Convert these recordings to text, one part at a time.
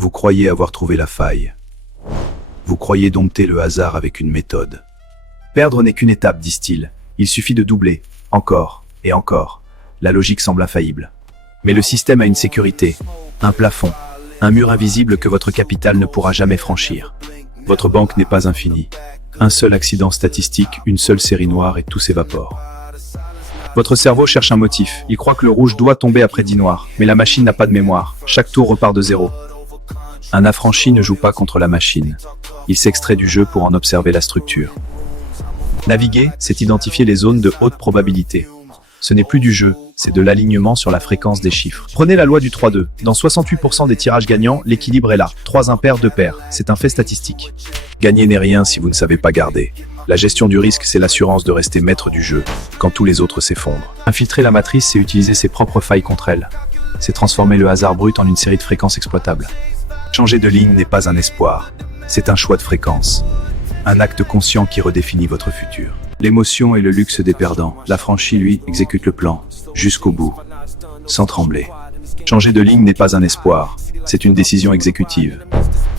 Vous croyez avoir trouvé la faille. Vous croyez dompter le hasard avec une méthode. Perdre n'est qu'une étape, disent-ils. Il suffit de doubler, encore et encore. La logique semble infaillible. Mais le système a une sécurité, un plafond, un mur invisible que votre capital ne pourra jamais franchir. Votre banque n'est pas infinie. Un seul accident statistique, une seule série noire et tout s'évapore. Votre cerveau cherche un motif. Il croit que le rouge doit tomber après 10 noirs. Mais la machine n'a pas de mémoire. Chaque tour repart de zéro. Un affranchi ne joue pas contre la machine. Il s'extrait du jeu pour en observer la structure. Naviguer, c'est identifier les zones de haute probabilité. Ce n'est plus du jeu, c'est de l'alignement sur la fréquence des chiffres. Prenez la loi du 3-2. Dans 68% des tirages gagnants, l'équilibre est là. 3 impairs, 2 paires. C'est un fait statistique. Gagner n'est rien si vous ne savez pas garder. La gestion du risque, c'est l'assurance de rester maître du jeu, quand tous les autres s'effondrent. Infiltrer la matrice, c'est utiliser ses propres failles contre elle. C'est transformer le hasard brut en une série de fréquences exploitables. Changer de ligne n'est pas un espoir, c'est un choix de fréquence. Un acte conscient qui redéfinit votre futur. L'émotion est le luxe des perdants. L'affranchi, lui, exécute le plan, jusqu'au bout, sans trembler. Changer de ligne n'est pas un espoir, c'est une décision exécutive.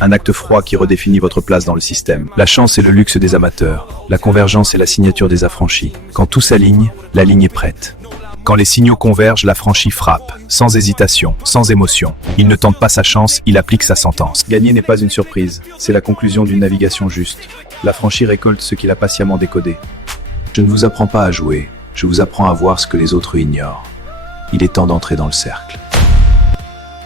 Un acte froid qui redéfinit votre place dans le système. La chance est le luxe des amateurs. La convergence est la signature des affranchis. Quand tout s'aligne, la ligne est prête. Quand les signaux convergent, l'affranchi frappe, sans hésitation, sans émotion. Il ne tente pas sa chance, il applique sa sentence. Gagner n'est pas une surprise, c'est la conclusion d'une navigation juste. L'affranchi récolte ce qu'il a patiemment décodé. Je ne vous apprends pas à jouer, je vous apprends à voir ce que les autres ignorent. Il est temps d'entrer dans le cercle.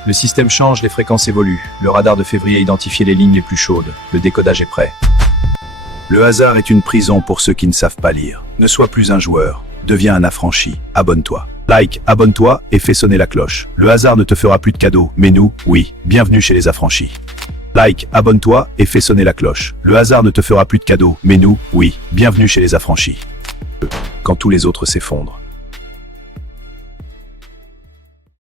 Le système change, les fréquences évoluent. Le radar de février a identifié les lignes les plus chaudes. Le décodage est prêt. Le hasard est une prison pour ceux qui ne savent pas lire. Ne sois plus un joueur, deviens un affranchi. Abonne-toi. Like, abonne-toi et fais sonner la cloche. Le hasard ne te fera plus de cadeaux, mais nous, oui. Bienvenue chez les affranchis. Like, abonne-toi et fais sonner la cloche. Le hasard ne te fera plus de cadeaux, mais nous, oui. Bienvenue chez les affranchis. Quand tous les autres s'effondrent.